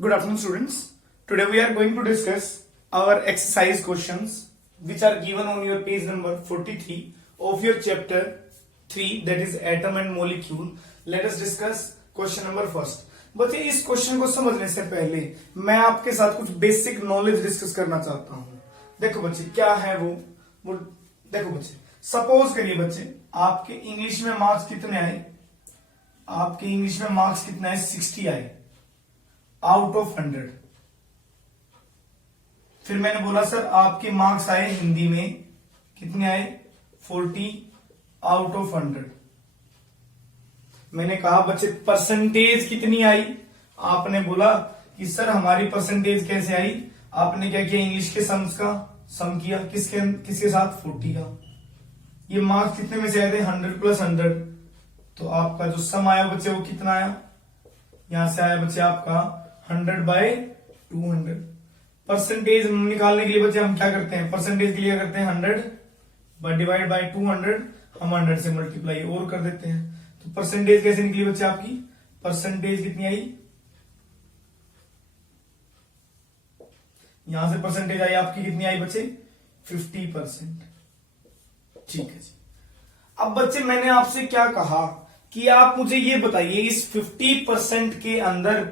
Good afternoon, students. Today we are going to discuss our exercise questions which are given on your page number 43 of your chapter 3, that is atom and molecule. Let us discuss question number first. बच्चे इस question को समझने से पहले मैं आपके साथ कुछ बेसिक नॉलेज डिस्कस करना चाहता हूँ. देखो बच्चे क्या है वो देखो बच्चे, सपोज करिए बच्चे आपके इंग्लिश में मार्क्स कितने आए. आपके इंग्लिश में मार्क्स कितने आए? 60 आए आउट ऑफ 100. फिर मैंने बोला सर आपके मार्क्स आए हिंदी में कितने आए? 40 आउट ऑफ 100. मैंने कहा बच्चे परसेंटेज कितनी आई? आपने बोला कि सर हमारी परसेंटेज कैसे आई? आपने क्या किया? इंग्लिश के सम्स का सम किया. किसके साथ? 40 का. ये मार्क्स कितने में से आए थे? 100 प्लस 100. तो आपका जो सम आया बच्चे वो कितना आया? यहां से आया बच्चे आपका 100 बाय 200. परसेंटेज निकालने के लिए बच्चे हम क्या करते हैं? परसेंटेज के लिए करते हैं 100 डिवाइड बाय 200. हम 100 से मल्टीप्लाई और कर देते हैं. तो परसेंटेज कैसे निकली बच्चे आपकी? परसेंटेज कितनी आई? यहां से परसेंटेज आई आपकी कितनी आई बच्चे? 50%. ठीक है जी. अब बच्चे मैंने आपसे क्या कहा कि आप मुझे ये बताइए इस 50% के अंदर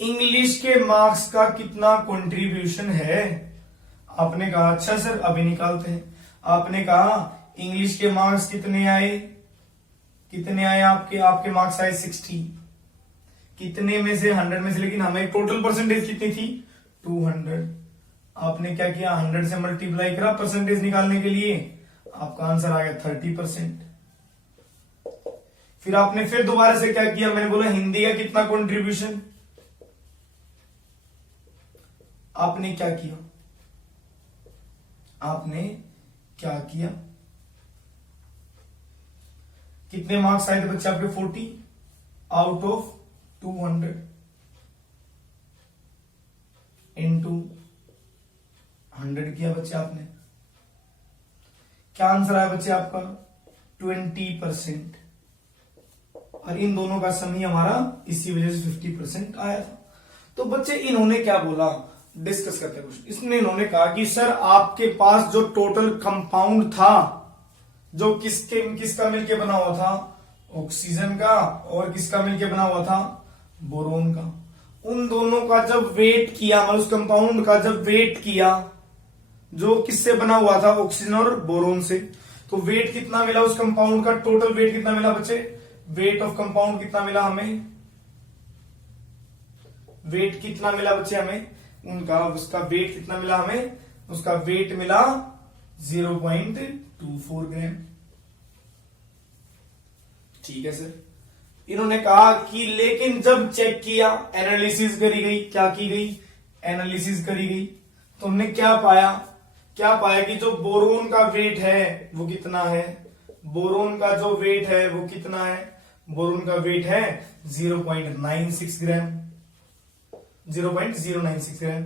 इंग्लिश के मार्क्स का कितना कंट्रीब्यूशन है? आपने कहा अच्छा सर अभी निकालते हैं. आपने कहा इंग्लिश के मार्क्स कितने आए? कितने आए आपके मार्क्स आए 60. कितने में से? 100 में से. लेकिन हमें टोटल परसेंटेज कितनी थी? 200. आपने क्या किया? 100 से मल्टीप्लाई करा परसेंटेज निकालने के लिए. आपका आंसर आ गया 30%. फिर आपने फिर दोबारा से क्या किया? मैंने बोला हिंदी का कितना कंट्रीब्यूशन. आपने क्या किया? आपने क्या किया? कितने मार्क्स आए थे बच्चे आपके? 40 आउट ऑफ 200 इंटू 100 किया बच्चे आपने. क्या आंसर आया बच्चे आपका? 20%. और इन दोनों का सम ही हमारा इसी वजह से 50% आया था. तो बच्चे इन्होंने क्या बोला? डिस्कस करते कुछ. इन्होंने कहा कि सर आपके पास जो टोटल कंपाउंड था जो किसका मिलके बना हुआ था? ऑक्सीजन का. और किसका मिलके बना हुआ था? बोरोन का. उन दोनों का जब वेट किया, मतलब उस कंपाउंड का जब वेट किया जो किससे बना हुआ था? ऑक्सीजन और बोरोन से. तो वेट कितना मिला उस कंपाउंड का? टोटल वेट कितना मिला बच्चे? वेट ऑफ कंपाउंड कितना मिला हमें? वेट कितना मिला बच्चे हमें? उसका वेट कितना मिला हमें? उसका वेट मिला 0.24 ग्राम. ठीक है सर. इन्होंने कहा कि लेकिन जब चेक किया, एनालिसिस करी गई. क्या की गई? एनालिसिस करी गई. तो हमने क्या पाया? कि जो बोरोन का वेट है वो कितना है? बोरोन का जो वेट है वो कितना है? बोरोन का वेट है 0.96 ग्राम. 0.096 ग्राम.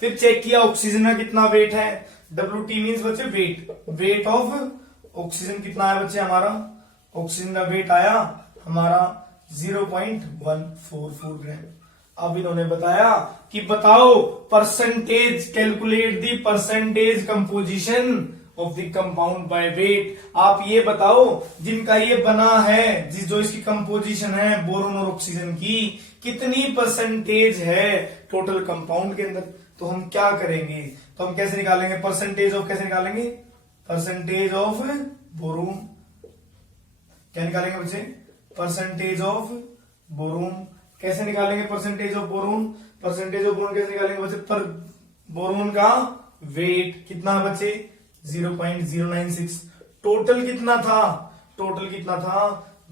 फिर चेक किया ऑक्सीजन का कितना वेट है? WT मीन्स बच्चे वेट ऑफ ऑक्सीजन कितना है बच्चे हमारा? ऑक्सीजन का वेट आया हमारा 0.144 ग्राम. अब इन्होंने बताया कि बताओ percentage, calculate the percentage composition of the compound by weight. आप ये बताओ जिनका ये बना है, जो इसकी कंपोजिशन है बोरोन और ऑक्सीजन की, कितनी परसेंटेज है टोटल कंपाउंड के अंदर. तो हम क्या करेंगे? तो हम कैसे निकालेंगे परसेंटेज ऑफ? कैसे निकालेंगे परसेंटेज ऑफ बोरोन? क्या निकालेंगे बच्चे? Percentage of boron. कैसे निकालेंगे percentage of boron? Percentage of boron कैसे निकालेंगे बच्चे? पर बोरोन का वेट कितना है बच्चे? 0.096. टोटल कितना था?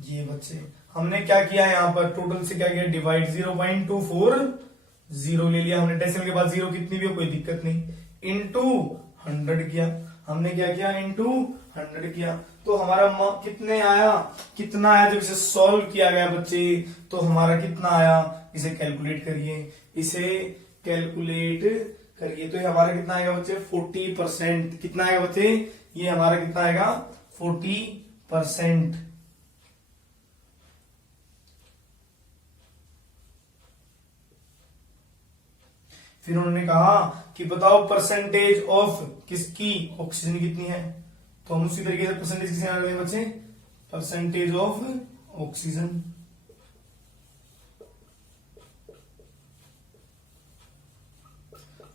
ये बच्चे हमने क्या किया यहां पर? टोटल से क्या किया? डिवाइड. 0.240 ले लिया हमने. डेसिमल के बाद 0 कितनी भी हो कोई दिक्कत नहीं. इंटू 100 किया. हमने क्या किया? इंटू 100 किया. तो हमारा कितने आया? जब इसे सॉल्व किया गया बच्चे तो हमारा कितना आया? इसे कैलकुलेट करिए. तो ये हमारा कितना आएगा बच्चे? 40%. कितना आएगा बच्चे? ये हमारा कितना आएगा? 40%. फिर उन्होंने कहा कि बताओ परसेंटेज ऑफ किसकी, ऑक्सीजन कितनी है। तो हम उसी तरीके से परसेंटेज किसे निकालेंगे बच्चे, परसेंटेज ऑफ ऑक्सीजन।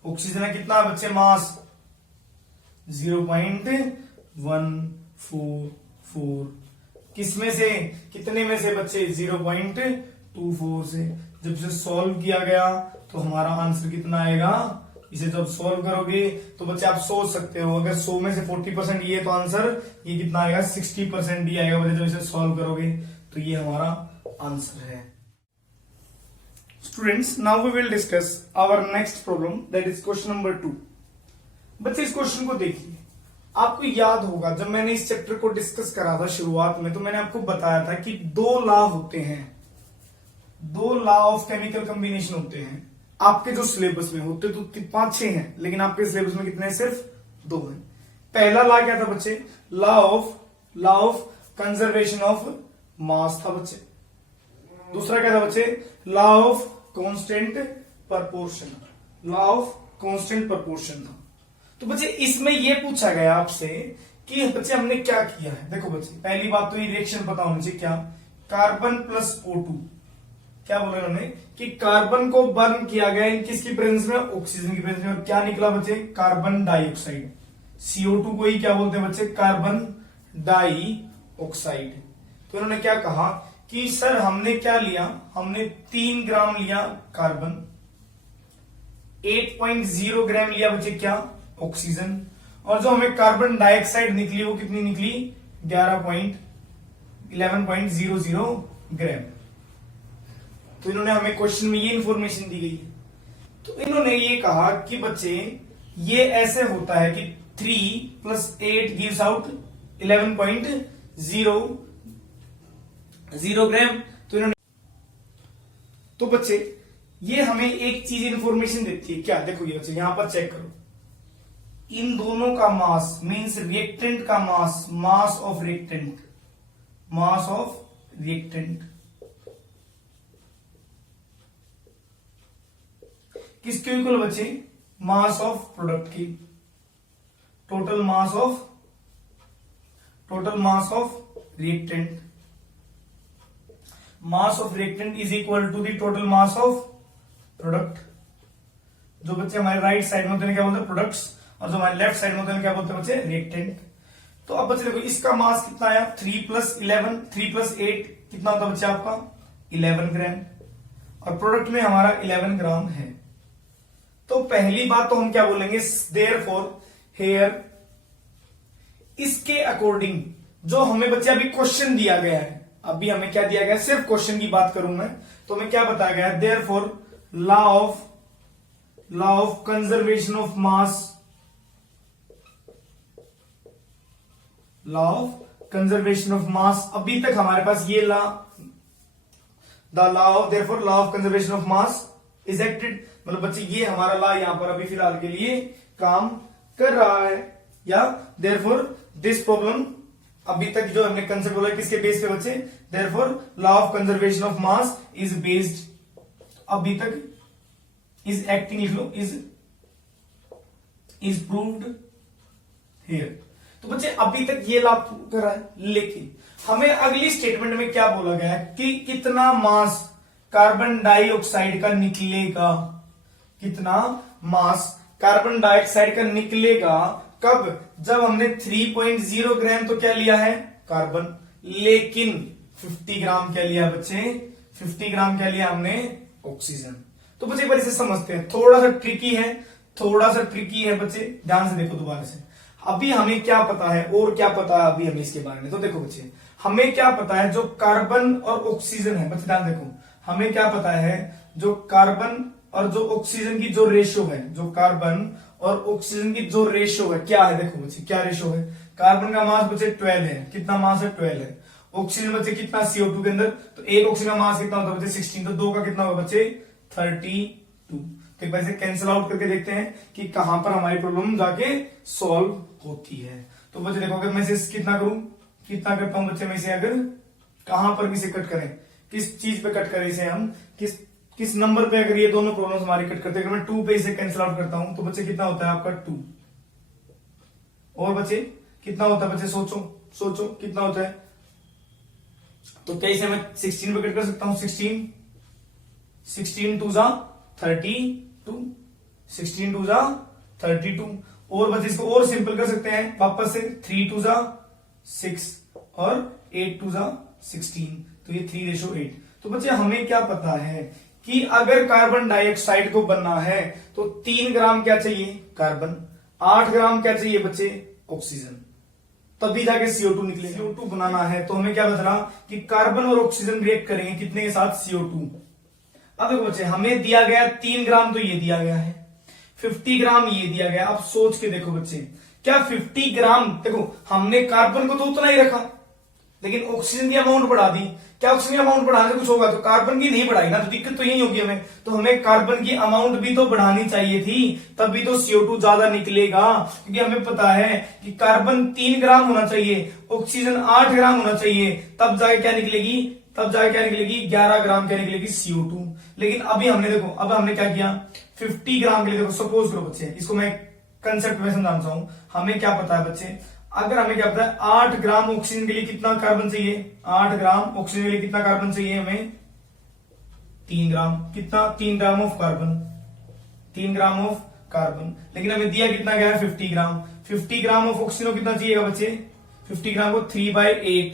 ऑक्सीजन है कितना बच्चे, मास 0.144। किसमें से, कितने में से बच्चे, 0.24 से। जब इसे सॉल्व किया गया तो हमारा आंसर कितना आएगा, इसे जब सॉल्व करोगे तो बच्चे आप सोच सकते हो, अगर 100 में से 40% ये तो आंसर ये कितना आएगा, 60% ही आएगा बच्चे। जब इसे सॉल्व करोगे तो ये हमारा आंसर है। Students, now we will discuss our next problem, that is question number 2। बच्चे इस क्वेश्चन को देखिए, आपको याद होगा जब मैंने इस चैप्टर को डिस्कस करा था शुरुआत में, तो मैंने आपको बताया था कि 2 लॉ होते हैं, 2 लॉ ऑफ केमिकल कॉम्बिनेशन होते हैं। आपके जो सिलेबस में होते तो 5-6 हैं, लेकिन आपके सिलेबस में कितने, सिर्फ 2 हैं। पहला लॉ क्या था बच्चे, law of conservation of mass था बच्चे। दूसरा क्या था बच्चे, law of constant proportion, law of constant proportion था। तो बच्चे इसमें यह पूछा गया आपसे कि बच्चे हमने क्या किया है। देखो बच्चे, पहली बात तो ये रिएक्शन पता होनी चाहिए, क्या, कार्बन प्लस O2। क्या बोला इन्होंने कि कार्बन को बर्न किया गया किसकी प्रेजेंस में, ऑक्सीजन की प्रेजेंस में, और क्या निकला बच्चे, कार्बन डाइऑक्साइड। CO2 को ही क्या बोलते हैं बच्चे, कार्बन डाइऑक्साइड। तो इन्होंने क्या कहा कि सर हमने क्या लिया, हमने 3 ग्राम लिया कार्बन, 8.0 ग्राम लिया बच्चे क्या, ऑक्सीजन, और जो हमें कार्बन डाइऑक्साइड निकली वो कितनी निकली, 11.00 ग्राम। तो इन्होंने हमें क्वेश्चन में ये इंफॉर्मेशन दी गई है। तो इन्होंने ये कहा कि बच्चे ये ऐसे होता है कि 3 + 8 गिव्स आउट 11.00 ग्राम। तो इन्होंने, तो बच्चे ये हमें एक चीज इंफॉर्मेशन देती है, क्या, देखो ये बच्चे यहां पर चेक करो, इन दोनों का मास मींस रिएक्टेंट का मास, मास ऑफ रिएक्टेंट किसके इक्वल बच्चे, मास ऑफ प्रोडक्ट की, total mass of reactant, mass of reactant is equal to the total mass of product. जो बच्चे हमारे राइट साइड में होते हैं क्या बोलते हैं, प्रोडक्ट्स, और जो हमारे लेफ्ट साइड में होते हैं क्या बोलते हैं बच्चे, रिएक्टेंट। तो अब बच्चे देखो इसका मास कितना आया, 3 + 8 कितना होता है बच्चे आपका, 11 ग्राम, और प्रोडक्ट में हमारा 11 ग्राम है। तो पहली बात तो हम क्या बोलेंगे, देयरफॉर हियर, इसके अकॉर्डिंग जो हमें बच्चे अभी क्वेश्चन दिया गया है, अभी हमें क्या दिया गया है, सिर्फ क्वेश्चन की बात करूं मैं, तो हमें क्या बताया गया है, therefore law of conservation of mass, law of conservation of mass, अभी तक हमारे पास ये law, the law of, therefore law of conservation of mass is acted, मतलब बच्चे ये हमारा लॉ यहां पर अभी फिलहाल के लिए काम कर रहा है, या देयरफॉर दिस प्रॉब्लम, अभी तक जो हमने कंसेप्ट बोला किसके बेस पे बच्चे, therefore law of conservation of mass is based, अभी तक इज एक्टिंग लिख लो, इज प्रूव्ड हियर। तो बच्चे अभी तक ये लाभ कर रहा है, लेकिन हमें अगली स्टेटमेंट में क्या बोला गया है कि कितना मास कार्बन डाइऑक्साइड का निकलेगा, कितना मास कार्बन डाइऑक्साइड का निकलेगा, कब, जब हमने 3.0 ग्राम तो क्या लिया है, कार्बन, लेकिन 50 ग्राम क्या लिया बच्चे, 50 ग्राम क्या लिया हमने, ऑक्सीजन। तो बच्चे एक बार इसे समझते हैं, थोड़ा सा ट्रिकी है बच्चे, ध्यान से देखो दोबारा से। अभी हमें क्या पता है और क्या पता है अभी हमें इसके बारे में, तो देखो बच्चे हमें क्या पता है, जो कार्बन और ऑक्सीजन है, बच्चे ध्यान देखो, हमें क्या पता है, जो कार्बन और जो ऑक्सीजन की जो रेशियो है, जो कार्बन और ऑक्सीजन की जो रेशियो है, क्या है, देखो बच्चे क्या रेशियो है, कार्बन का मास बच्चे 12 है, कितना मास है, 12 है। ऑक्सीजन बच्चे कितना, CO2 के अंदर, तो एक ऑक्सीजन का मास कितना होता है बच्चे, 16, तो 2 का कितना होगा बच्चे, 32। तो एक बार इसे कैंसिल आउट करके देखते हैं कि कहां पर हमारी प्रॉब्लम जाके सॉल्व होती है। तो बच्चे देखो, अगर मैं इसे कितना करता हूं बच्चे, मैं इसे अगर कहां पर भी इसे कट करें, किस चीज पे कट करें इसे हम, किस नंबर पे अगर ये दोनों प्रॉब्लम्स हमारी कट करते हैं, अगर मैं 2 पे इसे कैंसिल आउट करता हूं तो बच्चे कितना होता है आपका 2, और बच्चे कितना होता है बच्चे, सोचो सोचो कितना होता है। तो क्या इसे मैं 16 पे कट कर सकता हूं, 16 टू जा 32, 16 टू जा 32, और बच्चे इसको और सिंपल कर सकते हैं वापस से, 3 टू जा 6 और 8 टू जा 16, तो ये 3:8। तो बच्चे हमें क्या पता है कि अगर कार्बन डाइऑक्साइड को बनना है तो 3 ग्राम क्या चाहिए कार्बन, 8 ग्राम क्या चाहिए बच्चे ऑक्सीजन, तभी जाके CO2 निकले। CO2 बनाना है तो हमें क्या बता कि कार्बन और ऑक्सीजन रिएक्ट करेंगे कितने के साथ, CO2। अब देखो बच्चे हमें दिया गया 3 ग्राम, तो ये दिया गया है 50 ग्राम, ये दिया गया। अब सोच के देखो बच्चे, क्या 50 ग्राम, देखो हमने कार्बन को तो उतना ही रखा लेकिन ऑक्सीजन की अमाउंट बढ़ा दी, क्या ऑक्सीजन की अमाउंट बढ़ाने से कुछ होगा, तो कार्बन की नहीं बढ़ाई ना, तो दिक्कत तो यही होगी हमें। तो हमें कार्बन की अमाउंट भी तो बढ़ानी चाहिए थी, तभी तो CO2 ज्यादा निकलेगा, क्योंकि हमें पता है कि कार्बन 3 ग्राम होना चाहिए, ऑक्सीजन 8 ग्राम होना चाहिए, तब जाके क्या निकलेगी, 11 ग्राम क्या निकलेगी CO2। लेकिन अभी हमने देखो, अब हमने क्या किया 50 ग्राम के लिए, देखो सपोज करो बच्चे, इसको मैं कंसेप्ट में समझाना हूं। हमें क्या पता है बच्चे, अगर हमें क्या पता है 8 ग्राम ऑक्सीजन के लिए कितना कार्बन चाहिए, 8 ग्राम ऑक्सीजन के लिए कितना कार्बन चाहिए हमें, 3 ग्राम, कितना 3 gram of carbon, 3 gram of carbon. लेकिन हमें दिया कितना गया है 50 ग्राम, 50 ग्राम ऑफ ऑक्सीजन कितना चाहिएगा बच्चे, 50 ग्राम को 3/8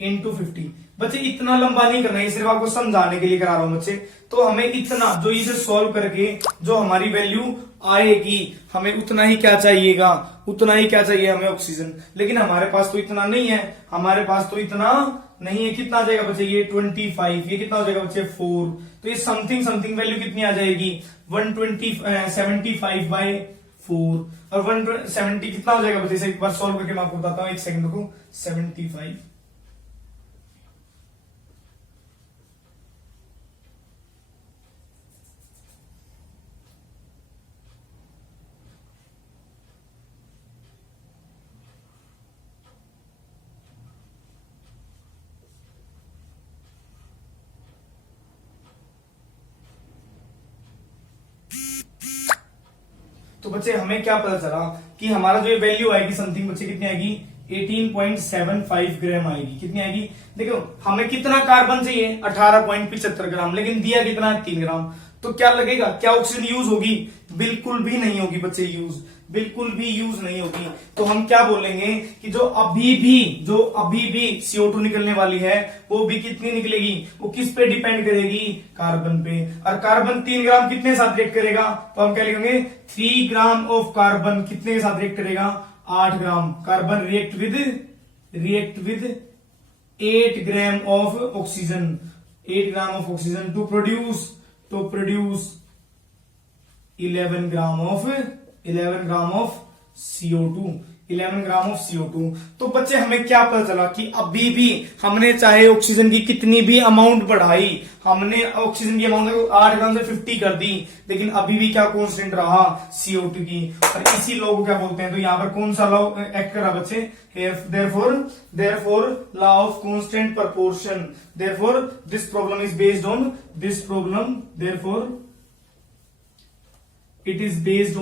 इंटू 50। बच्चे इतना लंबा नहीं करना है, सिर्फ आपको समझाने के लिए करा रहा हूं बच्चे। तो हमें इतना, जो इसे सॉल्व करके जो हमारी वैल्यू आएगी, हमें उतना ही क्या चाहिएगा, उतना ही क्या चाहिए हमें ऑक्सीजन। लेकिन हमारे पास तो इतना नहीं है, हमारे पास तो इतना नहीं है। कितना आ जाएगा बच्चे, ये 25, ये कितना हो जाएगा बच्चे 4, तो ये समथिंग समथिंग वैल्यू कितनी आ जाएगी 175/4, और 170 कितना हो जाएगा बच्चे, इसे एक बार सॉल्व करके मैं आपको बताता हूँ, एक सेकंड को, 75। तो बच्चे हमें क्या पता चला कि हमारा जो वैल्यू आएगी समथिंग बच्चे कितनी आएगी, 18.75 ग्राम आएगी। कितनी आएगी, देखो हमें कितना कार्बन चाहिए 18.75 ग्राम, लेकिन दिया कितना है 3 ग्राम। तो क्या लगेगा, क्या ऑक्सीजन यूज होगी, बिल्कुल भी नहीं होगी बच्चे, बिल्कुल भी यूज नहीं होगी। तो हम क्या बोलेंगे कि जो अभी भी CO2 निकलने वाली है वो भी कितनी निकलेगी, वो किस पे डिपेंड करेगी, कार्बन पे। और कार्बन 3 ग्राम कितने साथ रिएक्ट करेगा, तो हम क्या लिखेंगे 3 ग्राम ऑफ कार्बन कितने के साथ रिएक्ट करेगा, 8 gram. Carbon react with 8 gram of oxygen, 8 gram of oxygen to produce 11 gram of CO2, 11 gram of CO2। तो बच्चे हमें क्या पता चला कि अभी भी हमने चाहे ऑक्सीजन की कितनी भी अमाउंट बढ़ाई, हमने ऑक्सीजन की अमाउंट 8 ग्राम से 50 कर दी, लेकिन अभी भी क्या कांस्टेंट रहा, CO2 की। और इसी लॉ को क्या बोलते हैं, तो यहां पर कौन सा लॉ एक्ट करा बच्चे, therefore law of constant proportion, therefore this problem is based on therefore it is based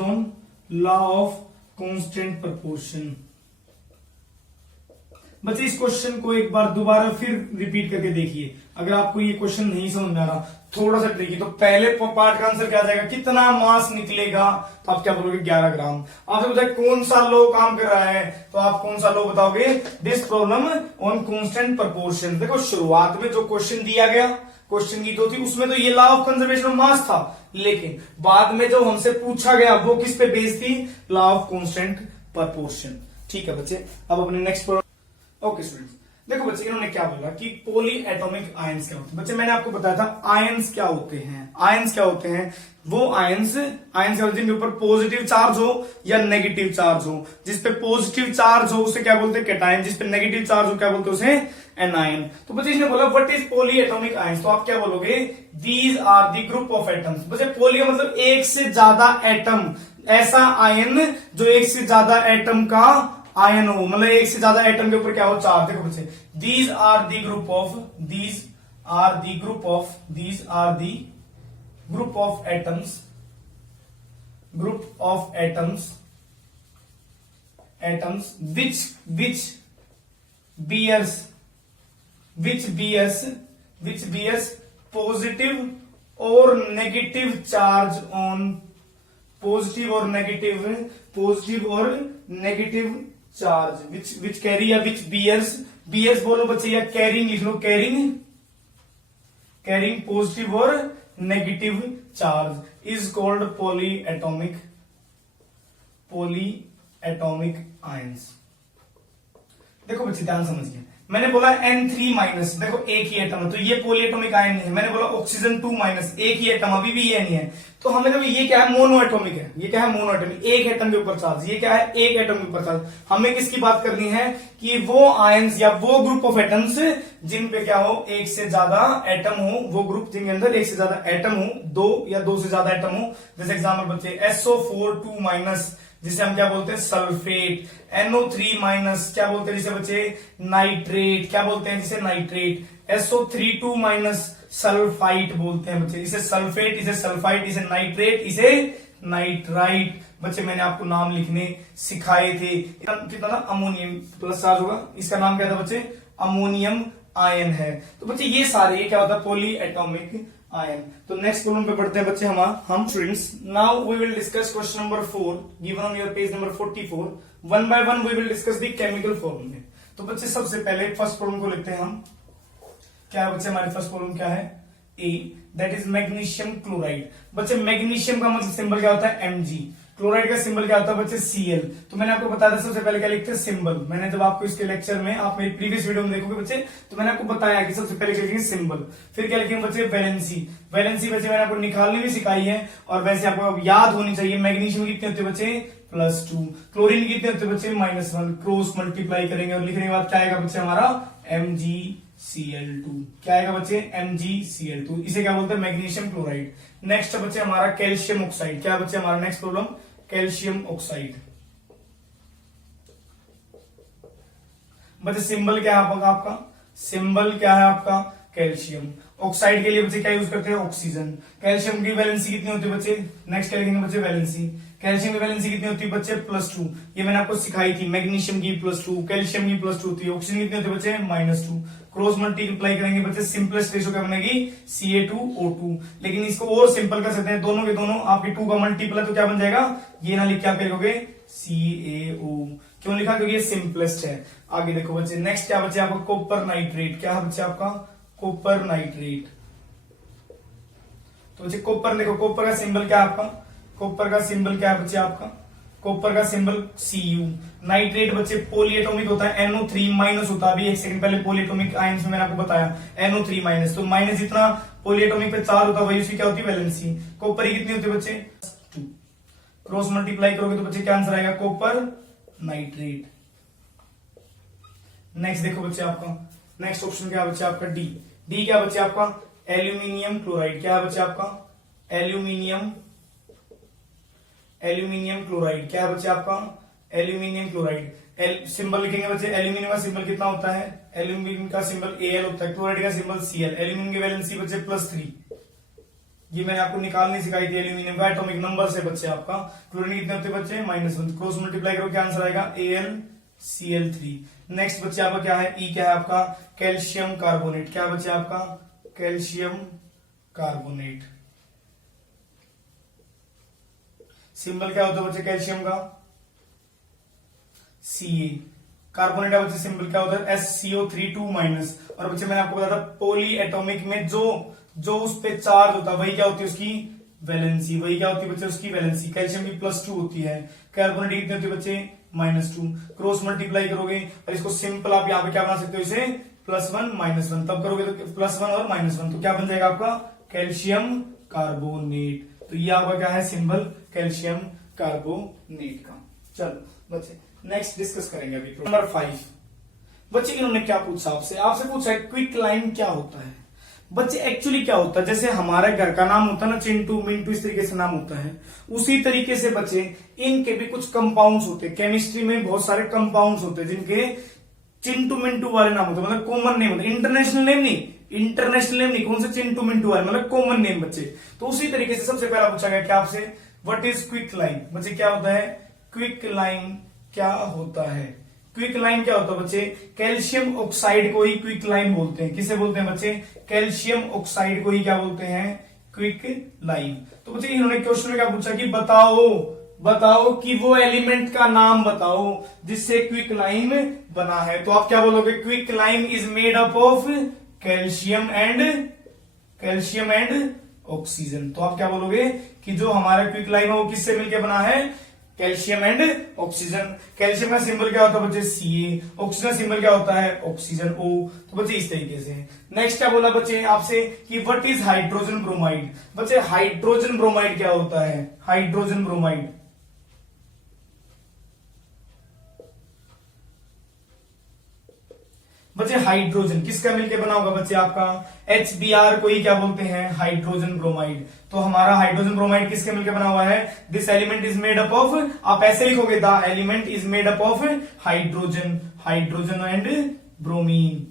on law of constant proportion। बच्चे इस क्वेश्चन को एक बार दोबारा फिर रिपीट करके देखिए, अगर आपको ये क्वेश्चन नहीं समझ में आ रहा, थोड़ा सा ट्रिकी। तो पहले पार्ट का आंसर क्या आ जाएगा, कितना मास निकलेगा, तो आप क्या बोलोगे 11 ग्राम। आपसे बताए कौन सा लॉ काम कर रहा है, तो आप कौन सा लॉ बताओगे, this problem on constant proportion. देखो शुरुआत में जो क्वेश्चन दिया गया, क्वेश्चन की जो थी उसमें तो ये law of conservation of mass था, लेकिन बाद में जो हमसे पूछा गया वो किस पे बेस्ड थी, लॉ ऑफ कांस्टेंट प्रोपोर्शन। ठीक है बच्चे, अब अपने नेक्स्ट ओके स्टूडेंट्स, देखो बच्चे इन्होंने क्या बोला कि पॉली एटॉमिक आयंस क्या होते हैं। बच्चे मैंने आपको बताया था आयंस क्या होते हैं, वो आयंस क्या होते हैं जिनके ऊपर पॉजिटिव चार्ज हो या नेगेटिव चार्ज हो। जिसपे पॉजिटिव चार्ज हो उसे क्या बोलते हैं, कैटायन, जिसपे नेगेटिव चार्ज हो क्या बोलते हैं उसे एनायन। तो बच्चे इसने बोला what is poly atomic ions, तो आप क्या बोलोगे, these are the group of atoms. बच्चे पॉली का मतलब एक से ज्यादा एटम, ऐसा आयन जो एक से ज्यादा एटम का आयन हो, मतलब एक से ज्यादा एटम के ऊपर क्या हो, चार्ज। देखो बच्चे these are the group of are the group of, these are the group of atoms, which bears positive or negative charge on, positive or negative charge, which carry या which bears बोलो बच्चे, या carrying लिख लो, carrying positive और negative charge is called polyatomic ions। देखो बच्चे ध्यान समझिए, मैंने बोला N3 माइनस, देखो एक ही एटम है तो ये पॉलीएटॉमिक आयन है। मैंने बोला ऑक्सीजन 2 माइनस, एक ही एटम, अभी भी ये नहीं है, तो हमें देखो ये क्या है, मोनोएटॉमिक है। ये क्या है, मोनोएटॉमिक, एक एटम के ऊपर चार्ज। ये क्या है, एक एटम के ऊपर चार्ज। हमें किसकी बात करनी है कि वो आयंस या वो ग्रुप ऑफ एटम्स जिन पे क्या हो, एक से ज्यादा एटम हो, वो ग्रुप जिनके अंदर एक से ज्यादा एटम हो, दो या दो से ज्यादा एटम हो। जैसे एग्जाम्पल बच्चे SO4 2 माइनस, जिसे हम क्या बोलते हैं, सल्फेट। NO3 माइनस क्या बोलते हैं जिसे बच्चे, नाइट्रेट। क्या बोलते हैं जिसे, नाइट्रेट। SO3 2 माइनस सल्फाइट बोलते हैं बच्चे, इसे सल्फेट, इसे सल्फाइट, इसे नाइट्रेट, इसे नाइट्राइट। बच्चे मैंने आपको नाम लिखने सिखाए थे। कितना था, अमोनियम प्लस चार्ज होगा, इसका नाम क्या था बच्चे, अमोनियम आयन है। तो बच्चे ये सारे, ये क्या होता है, पॉलीएटॉमिक आयन। तो नेक्स्ट प्रॉब्लम पे पढ़ते हैं बच्चे हम students. Now we will discuss question number 4 given on your page number 44। One by one we will discuss the chemical formulae. तो बच्चे सबसे पहले फर्स्ट प्रॉब्लम को लिखते हैं हम। क्या है बच्चे, हमारी फर्स्ट प्रॉब्लम क्या है, ए, दैट इज मैग्नीशियम क्लोराइड। बच्चे मैग्नीशियम का मतलब सिंबल क्या होता है, Mg। क्लोराइड का सिंबल क्या होता है बच्चे, Cl। तो मैंने आपको बताया था सबसे पहले क्या लिखते हैं, सिंबल। मैंने जब आपको इसके लेक्चर में, आप मेरी प्रीवियस वीडियो में देखोगे बच्चे, तो मैंने आपको बताया कि सबसे पहले क्या लिखेंगे, सिंबल। फिर क्या लिखेंगे बच्चे, वैलेंसी। वैलेंसी बच्चे मैंने आपको निकालनी भी सिखाई है, और वैसे आपको याद होनी चाहिए। मैग्नीशियम कितने होते हैं बच्चे, +2। क्लोरीन कितने होते हैं बच्चे, -1। क्रॉस मल्टीप्लाई करेंगे और लिखने के बाद क्या आएगा बच्चे हमारा, MgCl2। क्या आएगा बच्चे, MgCl2। इसे क्या बोलते हैं, मैग्नीशियम क्लोराइड। नेक्स्ट बच्चे हमारा कैल्शियम ऑक्साइड। क्या बच्चे हमारा नेक्स्ट प्रॉब्लम, कैल्शियम ऑक्साइड। बच्चे सिंबल क्या है आपका, सिंबल क्या है आपका, कैल्शियम। ऑक्साइड के लिए बच्चे क्या यूज करते हैं, ऑक्सीजन। कैल्शियम की वैलेंसी कितनी होती है बच्चे, नेक्स्ट क्या लिखेंगे बच्चे, वैलेंसी। कैल्शियम की वैलेंसी कितनी होती है बच्चे, +2। ये मैंने आपको सिखाई थी, मैग्नीशियम की +2, कैल्शियम की +2 होती है। ऑक्सीजन कितनी होती है बच्चे, -2। क्रॉस मल्टीप्लाई करेंगे बच्चे, सिंपलेस्ट रेशो क्या बनेगी, Ca2O2। लेकिन इसको और सिंपल कर सकते हैं, दोनों के दोनों आपके 2 का मल्टीपल है, तो क्या बन जाएगा, ये ना लिख के आप लिखोगे CaO। क्यों लिखा, क्योंकि ये सिंपलेस्ट है। आगे देखो बच्चे, नेक्स्ट क्या बच्चे आपका, कॉपर नाइट्रेट। क्या है बच्चे आपका, कॉपर नाइट्रेट। तो बच्चे कॉपर देखो, कॉपर का सिंबल क्या है आपका, कॉपर का सिंबल क्या है बच्चे आपका, कॉपर का सिंबल Cu। नाइट्रेट बच्चे पॉलीएटॉमिक होता है, NO3 माइनस होता है। अभी एक सेकंड पहले पॉलीएटॉमिक आयंस में मैंने आपको बताया NO3 माइनस, तो माइनस जितना पॉलीएटॉमिक पे चार्ज होता है वही उसकी क्या होती है, वैलेंसी। कॉपर की कितनी होती है बच्चे, 2। क्रॉस मल्टीप्लाई करोगे तो बच्चे क्या आंसर आएगा, कॉपर नाइट्रेट। नेक्स्ट देखो बच्चे आपका, नेक्स्ट ऑप्शन क्या है बच्चे आपका, डी। डी क्या बच्चे आपका, एल्यूमिनियम क्लोराइड। क्या है बच्चे आपका, एल्यूमिनियम क्लोराइड। क्या है बच्चे आपका, एल्यूमिनियम क्लोराइड। सिंबल लिखेंगे बच्चे, एल्यूमिनियम का सिंबल कितना होता है, एल्यूमिनियम का सिंबल Al होता है, क्लोराइड का सिंबल Cl। एल्यूमिनियम की वैलेंसी बच्चे +3। ये मैंने आपको निकालनी सिखाई थी एल्यूमिनियम का एटॉमिक नंबर से बच्चे आपका। क्लोरीन कितने होते बच्चे, -1। क्रॉस मल्टीप्लाई करो क्या आंसर आएगा, AlCl3। नेक्स्ट बच्चे आपका क्या है, ई क्या है आपका, कैल्शियम कार्बोनेट। क्या बच्चे आपका, कैल्शियम कार्बोनेट। सिंबल क्या होता है बच्चे कैल्शियम का, Ca। कार्बोनेट का बच्चे सिंबल क्या होता है, SCO3 2-। और बच्चे मैंने आपको बताया था पोली एटॉमिक में जो उस पे चार्ज होता है वही क्या होती है उसकी वैलेंसी। वही क्या होती है बच्चे उसकी वैलेंसी। कैल्शियम की +2 होती है, कार्बोनेट कितनी होती है बच्चे, -2। क्रॉस मल्टीप्लाई करोगे और इसको सिंपल आप यहाँ पे क्या बना सकते हो, इसे +1 -1 तब करोगे तो +1 और -1 तो क्या बन जाएगा आपका, कैल्शियम कार्बोनेट। तो ये आपका क्या है, सिंबल कैल्शियम कार्बोनेट का। चलो बच्चे नेक्स्ट डिस्कस करेंगे अभी नंबर 5। बच्चे इन्होंने क्या पूछा आपसे पूछा है क्विक लाइन क्या होता है। बच्चे एक्चुअली क्या होता है, जैसे हमारे घर का नाम होता है ना, चिंटू मिंटू, इस तरीके से नाम होता है, उसी तरीके से बच्चे इनके भी कुछ कंपाउंड्स होते हैं। केमिस्ट्री में बहुत सारे कंपाउंड्स होते हैं जिनके चिंटू मिंटू वाले नाम होते हैं, मतलब कॉमन नेम होते हैं, इंटरनेशनल नेम नहीं, इंटरनेशनल नेम नहीं, कौन सा चिंटू मिंटू वाले, मतलब कॉमन नेम बच्चे। तो उसी तरीके से सबसे पहला पूछा गया क्या आपसे, व्हाट इज क्विक लाइन। बच्चे क्या होता है क्विक लाइन, क्या होता है क्विक लाइन, क्या होता है बच्चे, कैल्शियम ऑक्साइड को ही क्विक लाइन बोलते हैं। किसे बोलते हैं बच्चे, कैल्शियम ऑक्साइड को ही क्या बोलते हैं, क्विक लाइन। तो बच्चे इन्होंने क्वेश्चन में क्या पूछा कि बताओ कि वो एलिमेंट का नाम बताओ जिससे क्विक लाइन बना है। तो आप क्या बोलोगे, quick line is made up of calcium and oxygen. तो आप क्या बोलोगे कि जो हमारा क्विक लाइन है वो किससे मिलकर बना है, कैल्शियम एंड ऑक्सीजन। कैल्शियम का सिंबल क्या होता है बच्चे Ca, ऑक्सीजन का सिंबल क्या होता है ऑक्सीजन O। तो बच्चे इस तरीके से। नेक्स्ट क्या बोला बच्चे आपसे कि व्हाट इज हाइड्रोजन ब्रोमाइड। बच्चे हाइड्रोजन ब्रोमाइड क्या होता है, हाइड्रोजन ब्रोमाइड, बच्चे हाइड्रोजन किसका मिलके बना होगा बच्चे, आपका HBr को ही क्या बोलते हैं, हाइड्रोजन ब्रोमाइड। तो हमारा हाइड्रोजन ब्रोमाइड किसके मिलके बना हुआ है, this element is made up of, आप ऐसे लिखोगे the element is made up of hydrogen and bromine.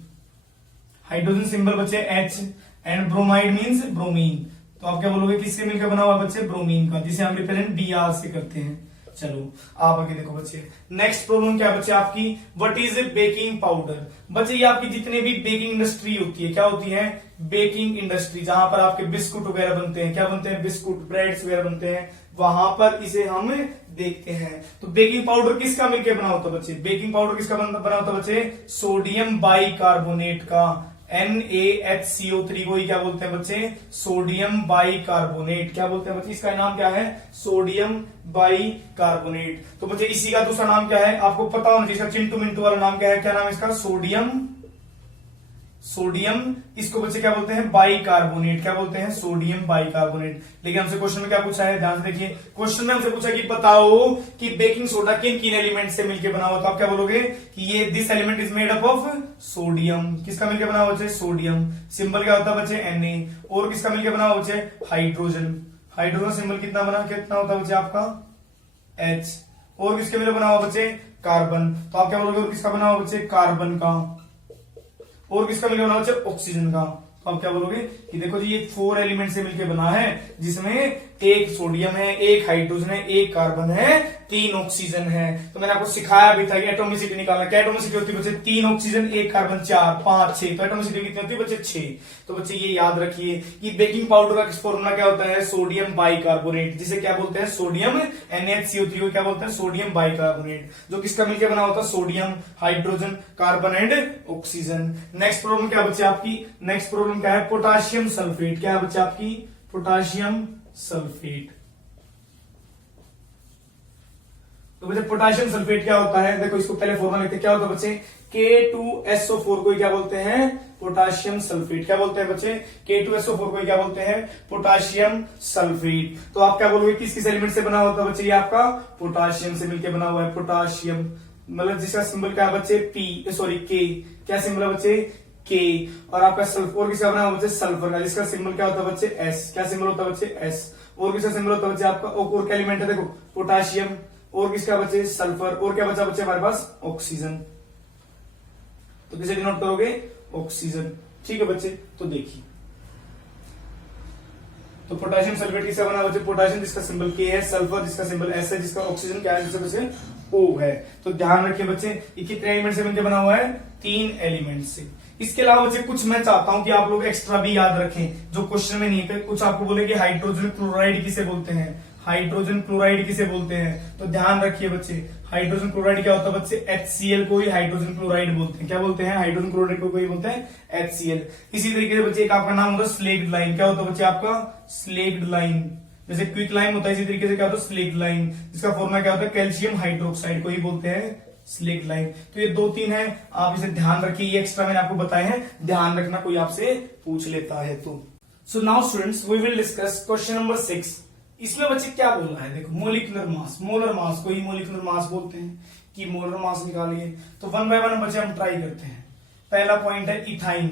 Hydrogen symbol बच्चे H and bromide means bromine. तो आप क्या बोलोगे किससे मिलकर बना हुआ बच्चे, ब्रोमीन का, जिसे हम रिप्रेजेंट Br से करते हैं। चलो आप आगे देखो बच्चे, नेक्स्ट प्रॉब्लम क्या है बच्चे आपकी, व्हाट इज बेकिंग पाउडर। बच्चे ये आपकी जितने भी बेकिंग इंडस्ट्री होती है, क्या होती है, बेकिंग इंडस्ट्री, जहां पर आपके बिस्कुट वगैरह बनते हैं, क्या बनते हैं, बिस्कुट ब्रेड्स वगैरह बनते हैं, वहां पर इसे हम देखते हैं। तो बेकिंग पाउडर किसका मिलकर बना होता है बच्चे, बेकिंग पाउडर किसका बना होता है बच्चे, सोडियम बाइकार्बोनेट का, NaHCO3 को ही क्या बोलते हैं बच्चे, सोडियम बाइकार्बोनेट। क्या बोलते हैं बच्चे, इसका नाम क्या है, सोडियम बाइकार्बोनेट। तो बच्चे इसी का दूसरा नाम क्या है, आपको पता होना चाहिए, इसका चिंटू मिंटू वाला नाम क्या है, क्या नाम है इसका, सोडियम, इसको बच्चे क्या बोलते हैं, बाइकार्बोनेट। क्या बोलते हैं, सोडियम बाइकार्बोनेट। लेकिन हमसे क्वेश्चन में क्या पूछा है, ध्यान से देखिए, क्वेश्चन में हमसे पूछा कि बताओ कि बेकिंग सोडा किन किन एलिमेंट से मिलकर बना हुआ। तो आप क्या बोलोगे कि ये this element is made up of sodium, किसका मिलकर बना हुआ बच्चे, सोडियम, सिंबल क्या होता है बच्चे Na। और किसका मिलकर बना हुआ बच्चे, हाइड्रोजन, हाइड्रोजन सिंबल कितना होता है बच्चे आपका H। और किसके मिलकर बना हुआ बच्चे, कार्बन। तो आप क्या बोलोगे, और किसका बना हुआ बच्चे, कार्बन का। और किसका मिलकर बना बच्चे, ऑक्सीजन का। तो आप क्या बोलोगे कि देखो जी ये 4 एलिमेंट से मिलकर बना है, जिसमें एक सोडियम है, एक हाइड्रोजन है, एक कार्बन है, 3 ऑक्सीजन है। तो मैंने आपको सिखाया भी था कि एटोमिसिटी निकालना। क्या एटोमिसिटी होती है बच्चे, 3 ऑक्सीजन, 1 कार्बन, 4, 5, 6। तो एटोमिसिटी कितनी होती है बच्चे, 6। तो बच्चे ये याद रखिए कि बेकिंग पाउडर का फॉर्मूला क्या होता है, सोडियम बाइकार्बोनेट, जिसे क्या बोलते हैं, सोडियम NaHCO3 को क्या बोलते हैं, सोडियम बाइकार्बोनेट, जो किसका मिलकर बना होता है, sodium, hydrogen, carbon and oxygen. Next problem क्या बच्चे आपकी, नेक्स्ट प्रॉब्लम क्या है, पोटाशियम सल्फेट। क्या है बच्चे आपकी, पोटाशियम सल्फेट। तो बच्चे पोटाशियम सल्फेट क्या होता है, देखो इसको पहले फॉर्मूला लिखते हैं, क्या होता है बच्चे, K2SO4 को क्या बोलते हैं, पोटाशियम सल्फेट। क्या बोलते हैं बच्चे, K2SO4 को क्या बोलते हैं, पोटाशियम सल्फेट। तो आप क्या बोलोगे किस किस एलिमेंट से बना होता है बच्चे, ये आपका पोटाशियम से मिलकर बना हुआ है, पोटाशियम, मतलब जिसका सिंबल क्या है बच्चे, K। क्या सिंबल है बच्चे, K। और आपका सल्फर किसका बना हुआ बच्चे, सल्फर का, जिसका सिंबल क्या होता है बच्चे, S। क्या सिंबल होता है बच्चे, S। और किसका सिंबल होता है बच्चे आपका, और क्या एलिमेंट है देखो, पोटाशियम, और किसका बच्चे, सल्फर, और क्या बचा बच्चे हमारे पास, ऑक्सीजन। तो किसे डिनोट करोगे, ऑक्सीजन। ठीक है बच्चे, तो देखिए, तो पोटाशियम सल्फेट किसका बना बच्चे, पोटाशियम जिसका सिंबल K है, सल्फर जिसका सिंबल S है, जिसका ऑक्सीजन क्या है, जिसका बच्चे O है। तो ध्यान रखिए बच्चे, ये कितने एलिमेंट से मिलकर बना हुआ है, 3 एलिमेंट से। इसके अलावा बच्चे कुछ मैं चाहता हूं कि आप लोग एक्स्ट्रा भी याद रखें जो क्वेश्चन में नहीं है। कुछ आपको बोले कि हाइड्रोजन क्लोराइड किसे बोलते हैं, हाइड्रोजन क्लोराइड किसे बोलते हैं। तो ध्यान रखिए बच्चे, हाइड्रोजन क्लोराइड क्या होता है बच्चे, HCl को ही हाइड्रोजन क्लोराइड बोलते हैं। क्या बोलते हैं, हाइड्रोजन क्लोराइड को कोई बोलते हैं HCl। इसी तरीके से बच्चे एक आपका नाम होता है स्लेक्ड लाइन। क्या होता है बच्चे आपका, स्लेक्ड लाइन। जैसे क्विक लाइन होता है, इसी तरीके से क्या होता है, स्लेक्ड लाइन, जिसका फॉर्मूला क्या होता है, कैल्शियम हाइड्रोक्साइड को ही बोलते हैं स्लेक्ड लाइन। तो ये 2-3 है, आप इसे ध्यान रखिए, ये एक्स्ट्रा मैंने आपको बताए हैं, ध्यान रखना कोई आपसे पूछ लेता है तो। So now students we will discuss question number 6। इसमें बच्चे क्या बोल रहा है, देखो मोलिकुलर मास, मोलर मास को ही मोलिकुलर मास बोलते हैं कि मोलर मास निकालिए। तो 1 बाय 1 बच्चे हम ट्राई करते हैं। पहला पॉइंट है इथाइन।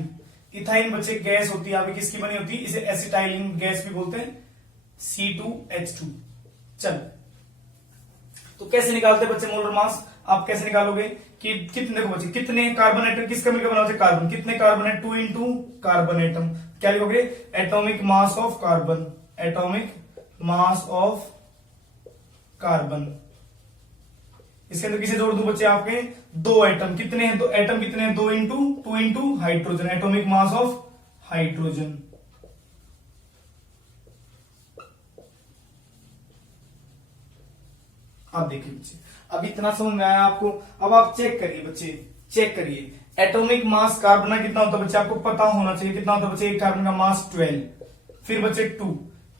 इथाइन बच्चे गैस होती है, आपकी किसकी बनी होती है, इसे एसिटाइलिन गैस भी बोलते हैं, C2H2। चल, तो कैसे निकालते हैं बच्चे मोलर मास, आप कैसे निकालोगे कि कितने को बचे, कितने कार्बन एटम किसका मिलकर बना होता है कार्बन, कितने कार्बन है 2 इंटू कार्बन एटम, क्या लिखोगे atomic mass of carbon, atomic mass of carbon. इसके अंदर किसे जोड़ दूं बच्चे आपके, दो एटम, कितने हैं, तो एटम कितने हैं 2 into hydrogen, atomic mass of hydrogen. आप देखिए बच्चे, अब इतना समझ में आया आपको। अब आप चेक करिए बच्चे, चेक करिए एटॉमिक मास कार्बन का कितना होता है बच्चे, आपको पता होना चाहिए कितना होता है बच्चे, एक कार्बन का मास 12, फिर बच्चे 2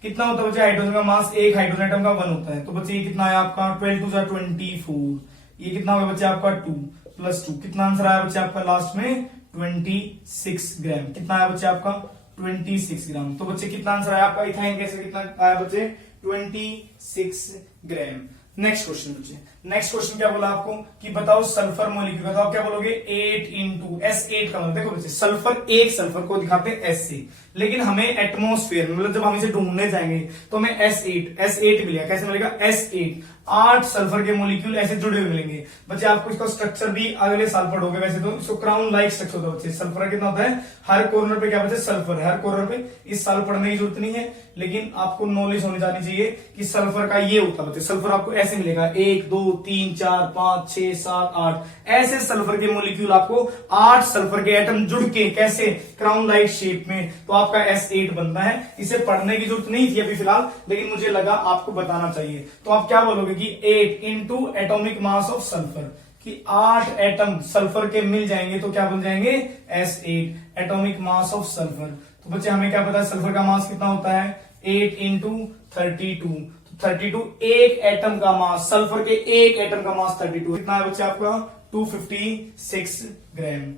कितना होता है बच्चे, हाइड्रोजन का मास एक हाइड्रोजन एटम का 1 होता है, तो बच्चे ये कितना है आपका 12 2 24, ये कितना होगा बच्चे आपका 2 + 2, कितना आंसर आया बच्चे आपका लास्ट में 26 ग्राम, कितना आया बच्चे आपका 26 ग्राम। तो बच्चे कितना आंसर आया आपका इथाइन गैस का, कितना आया बच्चे 26 ग्राम। नेक्स्ट क्वेश्चन बच्चे, नेक्स्ट क्वेश्चन क्या बोला आपको कि बताओ सल्फर मॉलिक्यूल, बताओ क्या बोलोगे 8 इंटू S8 का मतलब, देखो बच्चे सल्फर, एक सल्फर को दिखाते हैं S से, लेकिन हमें एटमॉस्फेयर मतलब जब हम इसे ढूंढने जाएंगे तो हमें S8 मिलेगा, कैसे मिलेगा S8, 8 सल्फर के मॉलिक्यूल ऐसे जुड़े हुए मिलेंगे बच्चे। आपको इसका स्ट्रक्चर भी अगले साल पढ़ोगे, वैसे तो इसको क्राउन लाइक स्ट्रक्चर होता है बच्चे। सल्फर कितना होता है, हर कॉर्नर पे क्या बच्चे सल्फर है, हर कॉर्नर पे, इस साल पढ़ने की जरूरत नहीं है, लेकिन आपको नॉलेज होनी जानी चाहिए कि सल्फर का ये होता है बच्चे। सल्फर आपको ऐसे मिलेगा 1 2 3 4 5 6 7 8 ऐसे सल्फर के मॉलिक्यूल, आपको 8 सल्फर के एटम जुड़ के कैसे क्राउन लाइक शेप में, तो आपका S8 बनता है। इसे पढ़ने की जरूरत नहीं थी अभी फिलहाल, लेकिन मुझे लगा आपको बताना चाहिए। तो आप क्या बोलोगे कि 8 into atomic mass of sulphur, कि 8 एटम सल्फर के मिल जाएंगे तो क्या बन जाएंगे S8, atomic mass of sulphur. तो बच्चे हमें क्या पता है सल्फर का मास कितना होता है 8 इंटू 32, तो 32 एक एटम का मास, सल्फर के एक एटम का मास 32 कितना है बच्चे आपका 256 ग्राम।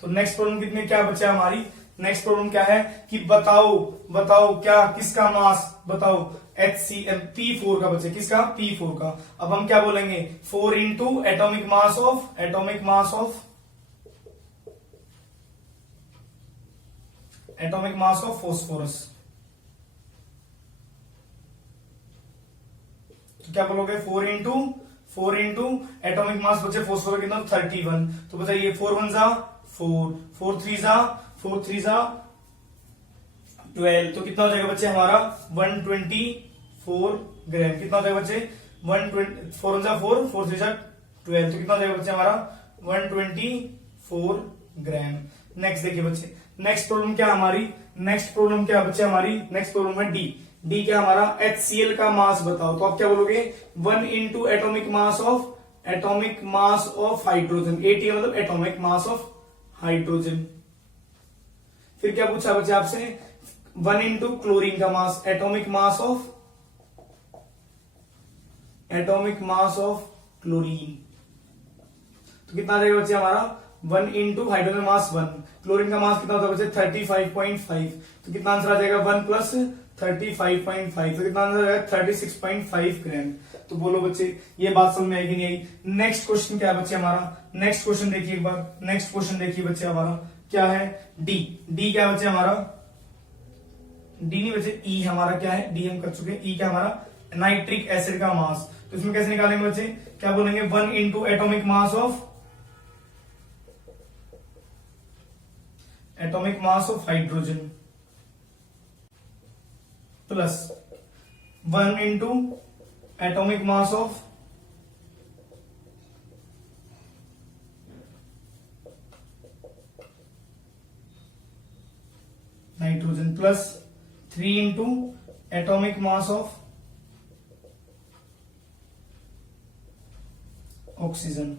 तो नेक्स्ट प्रॉब्लम कितने क्या बचा हमारी, नेक्स्ट प्रॉब्लम क्या है कि बताओ क्या किसका मास, बताओ HCl P4 का बच्चे, किसका P4 का। अब हम क्या बोलेंगे 4 into atomic mass of, atomic mass of phosphorus. तो क्या बोलोगे 4 इंटू एटोमिक मास बच्चे फॉस्फोरस कितना 31, तो बच्चा ये 4 1 जा 4 4 3 जा 12, तो कितना हो जाएगा बच्चे हमारा 124 ग्राम, कितना हो जाएगा बच्चे 120, 4 जा 4 4 3 जा 12, तो कितना हो जाएगा बच्चे हमारा 124 ग्राम। नेक्स्ट देखिए बच्चे, नेक्स्ट प्रॉब्लम क्या हमारी, नेक्स्ट प्रॉब्लम क्या बच्चे हमारी, नेक्स्ट प्रॉब्लम है डी क्या हमारा HCl का मास बताओ। तो आप क्या बोलोगे 1 into atomic mass of hydrogen, AT मतलब एटोमिक मास ऑफ हाइड्रोजन। फिर क्या पूछा बच्चे आपसे 1 इंटू क्लोरीन का मास, एटोमिक मास ऑफ क्लोरीन, तो कितना आ जाएगा बच्चे हमारा 1 इंटू हाइड्रोजन मास 1, क्लोरीन का मास कितना होता है बच्चे 35.5, तो कितना आंसर आ जाएगा 1 प्लस 35.5, तो कितना आंसर आ जाएगा 36.5 ग्राम। तो बोलो बच्चे ये बात समझ में आएगी नहीं आई। नेक्स्ट क्वेश्चन क्या है बच्चे हमारा, नेक्स्ट क्वेश्चन देखिए एक बार, नेक्स्ट क्वेश्चन देखिए बच्चे हमारा क्या है डी क्या बच्चे हमारा, डी नहीं बच्चे ई हमारा क्या है, डी हम कर चुके हैं, ई क्या हमारा नाइट्रिक एसिड का मास। तो इसमें कैसे निकालेंगे बच्चे, क्या बोलेंगे 1 into atomic mass of hydrogen plus 1 into atomic mass of nitrogen plus 3 into atomic mass of oxygen.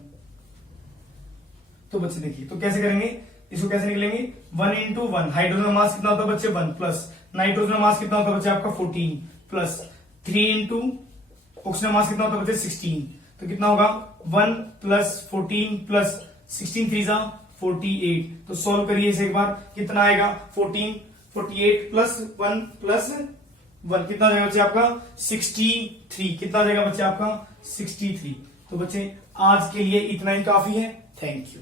तो बच्चे देखिए तो कैसे करेंगे, इसको कैसे निकलेंगे 1 इंटू 1, हाइड्रोजन मास कितना होता है बच्चे 1 प्लस नाइट्रोजन मास कितना होता है बच्चे आपका 14 प्लस 3 इंटू ऑक्सीजन मास कितना होता है बच्चे 16, तो कितना होगा 1 प्लस 14 प्लस 16 3 जा 48। तो सॉल्व करिए इसे एक बार, कितना आएगा 48 प्लस 1 कितना जाएगा बच्चे आपका 63, कितना जाएगा बच्चे आपका 63। तो बच्चे आज के लिए इतना ही काफी है, थैंक यू।